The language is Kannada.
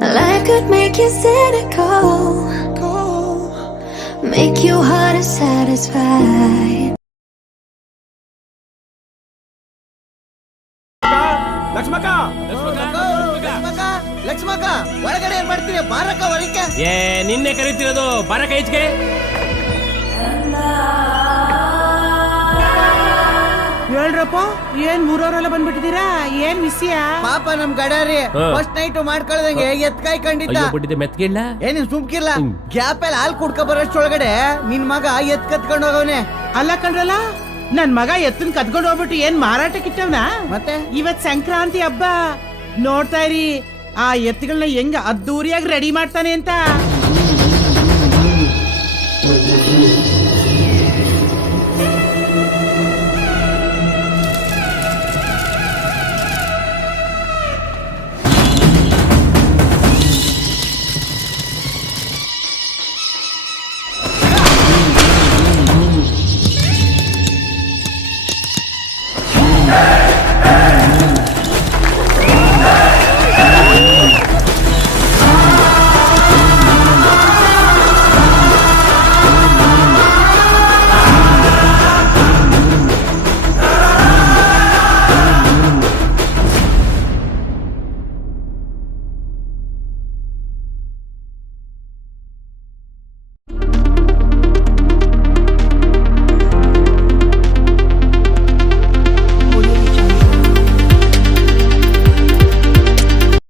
Life could make you cynical, make your heart satisfied. Lakshmakka ಒಳಗಡೆ ಏನ್ ಮಾಡ್ತೀವಿ? ಬಾರಕ್ಕ ಒಳಕ್ಕೆ. ನಿನ್ನೆ ಕರೀತಿರೋದು ಬಾರಕ ಈಚೆಗೆ. ಹೇಳ್ರಪ್ಪ, ಏನ್ ಮೂರವರೆಲ್ಲ ಬಂದ್ಬಿಟ್ಟಿದ್ದೀರಾ? ಏನ್ ವಿಷಯ? ಪಾಪ ನಮ್ ಗಡಾರಿ ಫಸ್ಟ್ ನೈಟ್ ಮಾಡ್ಕೊಳ್ದಂಗೆ ಎತ್ಕಾಯ್ ಕಂಡಿದ್ದ. ಮೆತ್ಗಿಲ್ಲ ಏನ್ ಸುಮ್ಕಿರ್ಲ. ಗ್ಯಾಪ್ ಅಲ್ಲಿ ಹಾಲ್ ಕುಡ್ಕೊ ಬರೋಷ್ಟೊಳಗಡೆ ನಿನ್ ಮಗ ಎತ್ ಕತ್ಕೊಂಡ್ ಹೋಗವನೆ. ಅಲ್ಲ ಕಣ್ರಲ್ಲ, ನನ್ ಮಗ ಎತ್ತನ್ ಕತ್ಕೊಂಡು ಹೋಗ್ಬಿಟ್ಟು ಏನ್ ಮಾರಾಟಕ್ಕಿಟ್ಟವ್ನ? ಮತ್ತೆ ಇವತ್ ಸಂಕ್ರಾಂತಿ ಹಬ್ಬ ನೋಡ್ತಾ ಇರಿ, ಆ ಎತ್ತುಗಳನ್ನ ಹೆಂಗ ಅದ್ದೂರಿಯಾಗಿ ರೆಡಿ ಮಾಡ್ತಾನೆ ಅಂತ.